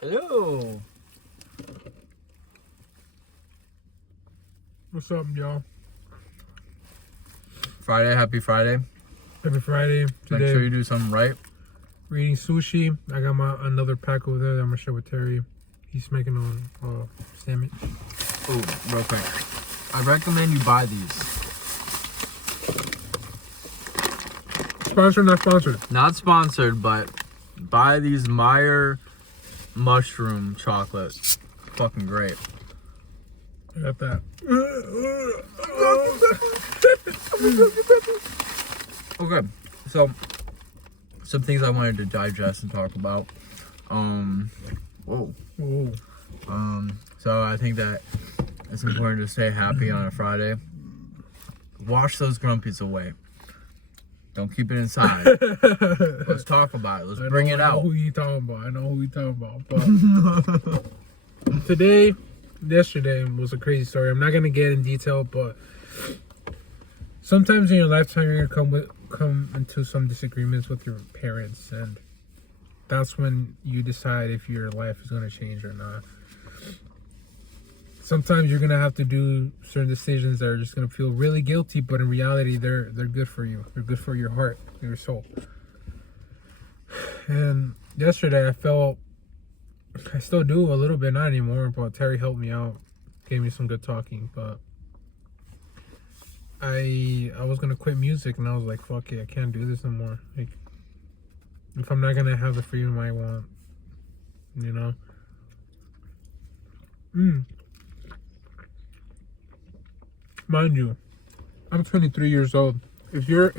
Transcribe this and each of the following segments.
Hello. What's up, y'all? Friday, happy Friday. Happy Friday. Today, Make sure you do something right. we're eating sushi. I got another pack over there that I'm gonna share with Terry. He's making a sandwich. Oh, real quick. I recommend you buy these. Sponsored, not sponsored. Not sponsored, but buy these Meyer mushroom chocolates. Fucking great. I got that. Okay, so some things I wanted to digest and talk about. Whoa. Ooh. So I think that it's important to stay happy on a Friday. Wash those grumpies away. Don't keep it inside. Let's talk about it. Let's bring it out. I know who you talking about. But yesterday was a crazy story. I'm not gonna get in detail, but sometimes in your lifetime you're gonna come into some disagreements with your parents, and that's when you decide if your life is gonna change or not. Sometimes you're gonna have to do certain decisions that are just gonna feel really guilty, but in reality, they're good for you. They're good for your heart, your soul. And yesterday, I still do a little bit, not anymore. But Terry helped me out, gave me some good talking. But I was gonna quit music, and I was like, "Fuck it, I can't do this no more." Like, if I'm not gonna have the freedom I want, you know. Mind you, I'm 23 years old. If you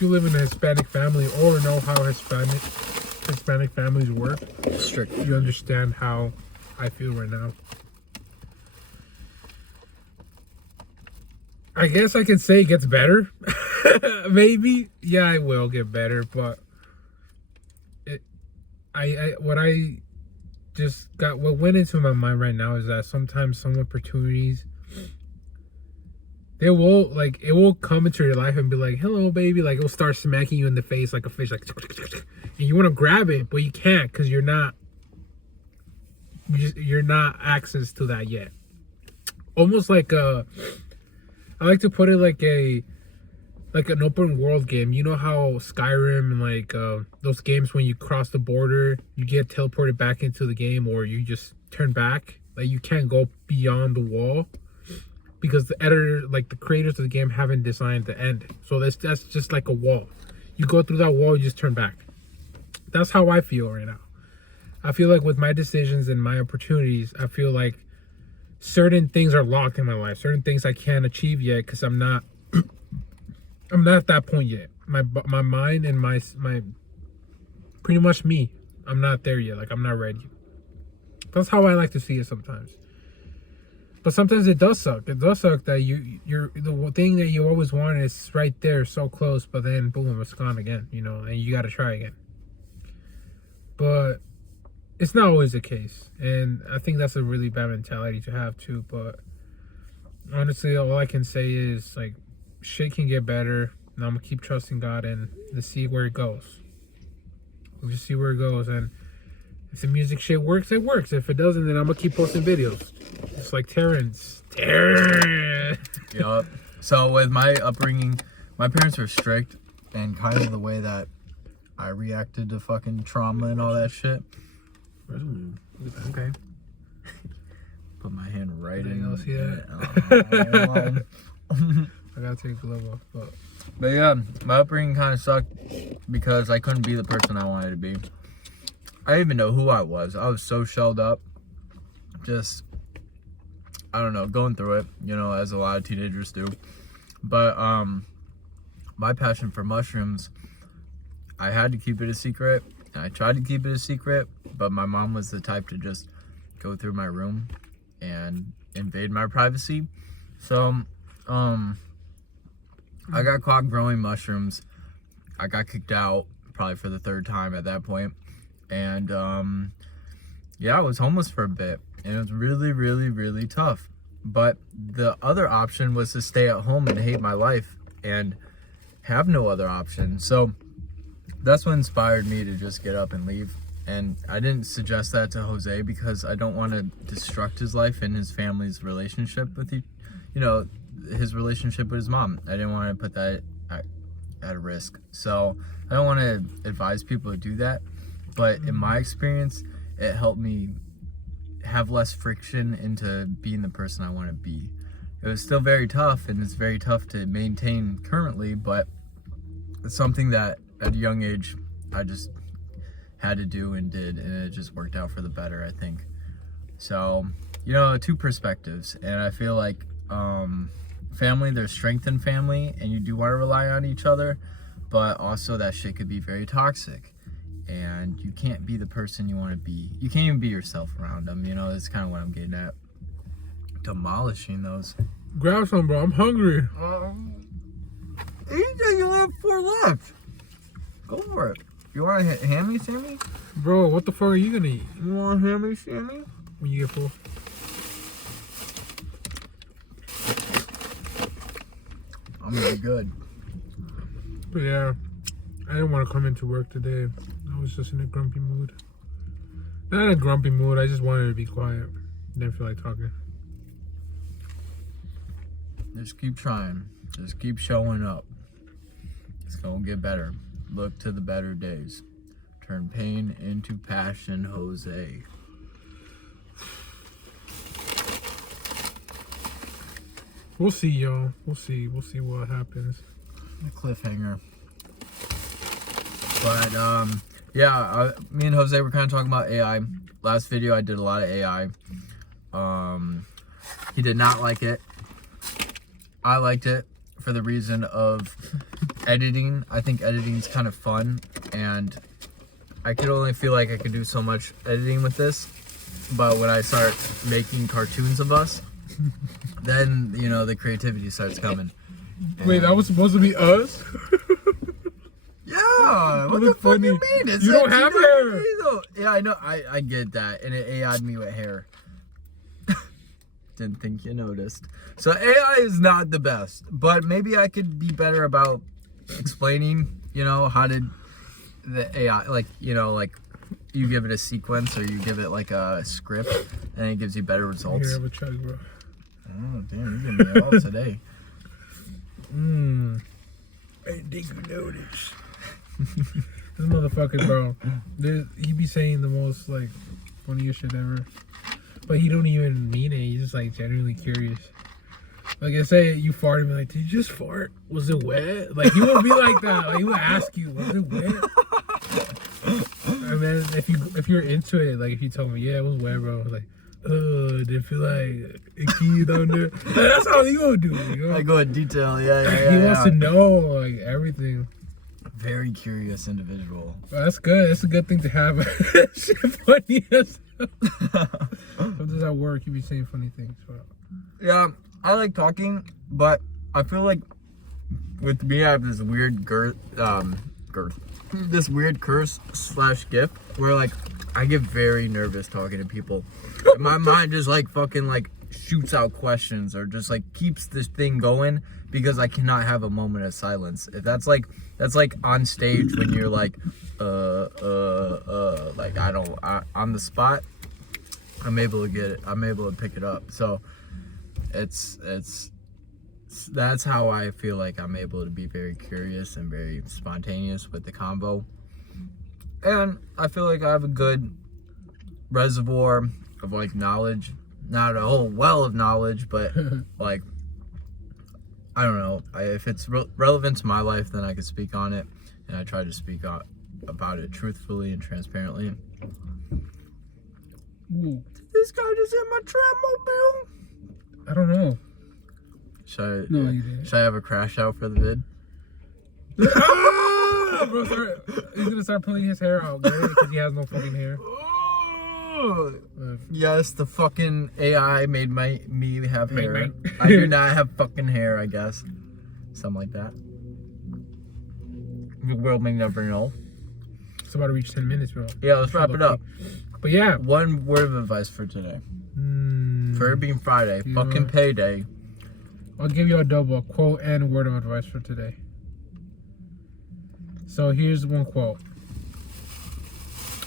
live in a Hispanic family or know how Hispanic families work, Strict. you understand how I feel right now. I guess I could say it gets better. Maybe. Yeah, it will get better, but what went into my mind right now is that sometimes some opportunities, it will come into your life and be like, "Hello, baby," like it'll start smacking you in the face like a fish, like, and you want to grab it, but you can't because you're not access to that yet. Almost like I like to put it like an open world game. You know how Skyrim and like those games, when you cross the border, you get teleported back into the game, or you just turn back. Like you can't go beyond the wall, because the editor, like the creators of the game, haven't designed the end. So that's just like a wall. You go through that wall, you just turn back. That's how I feel right now. I feel like with my decisions and my opportunities, I feel like certain things are locked in my life. Certain things I can't achieve yet because I'm not at that point yet. My mind and my pretty much me, I'm not there yet. Like I'm not ready. That's how I like to see it sometimes. But sometimes it does suck. It does suck that you're the thing that you always wanted is right there, so close, but then boom, it's gone again, you know, and you got to try again. But it's not always the case, and I think that's a really bad mentality to have too. But honestly, all I can say is like shit can get better, and I'm gonna keep trusting God and to see where it goes. We'll just see where it goes, and if the music shit works, it works. If it doesn't, then I'm gonna keep posting videos. It's like Terrence. Yup. So with my upbringing, my parents were strict, and kind of the way that I reacted to fucking trauma and all that shit. Okay. Put my hand right in. Anything else yet? Oh. I gotta take the glove off. But yeah, my upbringing kind of sucked because I couldn't be the person I wanted to be. I didn't even know who I was. I was so shelled up. Just, I don't know, going through it, you know, as a lot of teenagers do. But my passion for mushrooms, I had to keep it a secret. And I tried to keep it a secret, but my mom was the type to just go through my room and invade my privacy. So, I got caught growing mushrooms. I got kicked out probably for the third time at that point. And yeah, I was homeless for a bit, and it was really, really, really tough. But the other option was to stay at home and hate my life and have no other option. So that's what inspired me to just get up and leave. And I didn't suggest that to Jose because I don't want to destruct his life and his family's relationship with his relationship with his mom. I didn't want to put that at risk. So I don't want to advise people to do that. But in my experience, it helped me have less friction into being the person I want to be. It was still very tough, and it's very tough to maintain currently, but it's something that at a young age I just had to do and did, and it just worked out for the better, I think. So, two perspectives, and I feel like family, there's strength in family, and you do want to rely on each other, but also that shit could be very toxic, and you can't be the person you want to be. You can't even be yourself around them, that's kind of what I'm getting at. Demolishing those. Grab some, bro. I'm hungry. You only have 4 left. Go for it. You want a hammy, Sammy? Bro, what the fuck are you gonna eat? You want a hammy, Sammy? When you get full. I'm gonna be good. But yeah, I didn't want to come into work today. I was just in a grumpy mood. Not in a grumpy mood. I just wanted to be quiet. Didn't feel like talking. Just keep trying. Just keep showing up. It's gonna get better. Look to the better days. Turn pain into passion, Jose. We'll see, y'all. We'll see. We'll see what happens. A cliffhanger. But yeah, me and Jose were kind of talking about AI. Last video I did a lot of AI. He did not like it. I liked it for the reason of editing. I think editing is kind of fun, and I could only feel like I could do so much editing with this. But when I start making cartoons of us, then the creativity starts coming. Wait, that was supposed to be us? Yeah, what That the was fuck funny. you mean? You don't have hair. Yeah, I know. I get that, and it AI'd me with hair. Didn't think you noticed. So AI is not the best, but maybe I could be better about explaining, how did the AI, like you give it a sequence or you give it like a script, and it gives you better results. Here, have a chug, bro. Oh, damn, you giving me all today. I didn't think you noticed. This motherfucker, bro. He be saying the most, funniest shit ever. But he don't even mean it. He's just, genuinely curious. Like, I say you farted and be like, did you just fart? Was it wet? Like, he would be like that. Like, he would ask you, was it wet? And then if you're into it, if you told me, yeah, it was wet, bro. I was like, did it feel icky down there? That's how you gonna do it, I go in detail, yeah. He wants to know, everything. Very curious individual. Well, that's good. It's a good thing to have. Shit funny as hell. Sometimes at work, you be saying funny things. But... Yeah, I like talking, but I feel like with me, I have this weird this weird curse/gift where I get very nervous talking to people. My mind just fucking shoots out questions or just keeps this thing going because I cannot have a moment of silence. If that's on stage when you're on the spot, I'm able to get it. I'm able to pick it up. So that's how I feel like I'm able to be very curious and very spontaneous with the convo. And I feel like I have a good reservoir of knowledge. Not a whole well of knowledge, but I don't know. If it's relevant to my life, then I can speak on it, and I try to speak about it truthfully and transparently. Ooh. Did this guy just hit my Tramobile? I don't know. Should No, you didn't. I have a crash out for the vid? Ah! Bro, he's gonna start pulling his hair out, bro, because he has no fucking hair. Yes, the fucking AI made me have hair. Mate. I do not have fucking hair, I guess. Something like that. The world may never know. It's about to reach 10 minutes, bro. Yeah, let's wrap it up. But yeah. One word of advice for today. For it being Friday, fucking payday. I'll give you a double quote and word of advice for today. So here's one quote.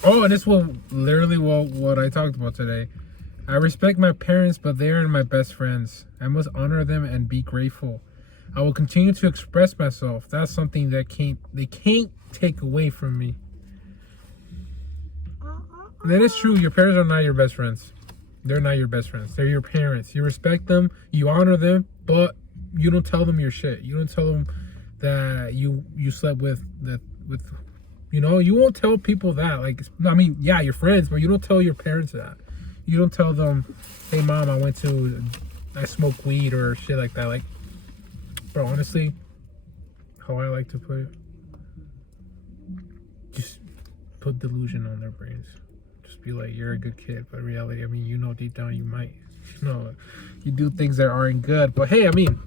Oh, and this was literally what I talked about today. I respect my parents, but they are my best friends. I must honor them and be grateful. I will continue to express myself. That's something that they can't take away from me. And that is true. Your parents are not your best friends. They're not your best friends. They're your parents. You respect them, you honor them, but you don't tell them your shit. You don't tell them that you slept with you won't tell people that. Like, I mean, yeah, you're friends, but you don't tell your parents that. You don't tell them, hey mom, I smoke weed or shit like that. Like, bro, honestly, how I like to put it, just put delusion on their brains. Just be like, you're a good kid, but in reality, I mean, deep down you might, you do things that aren't good. But hey, I mean,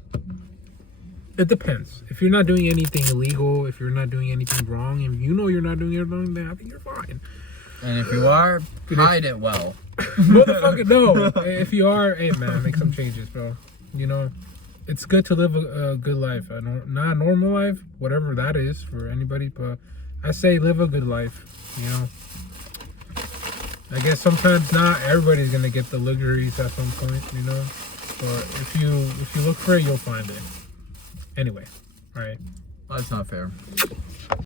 it depends. If you're not doing anything illegal, if you're not doing anything wrong, and you're not doing anything wrong, then I think you're fine. And if you are, hide it well. Motherfucker, no. If you are, hey man, make some changes, bro. It's good to live a good life. Not a normal life, whatever that is for anybody, but I say live a good life, I guess sometimes not everybody's gonna get the luxuries at some point, but if you look for it, you'll find it. Anyway, all right. That's not fair.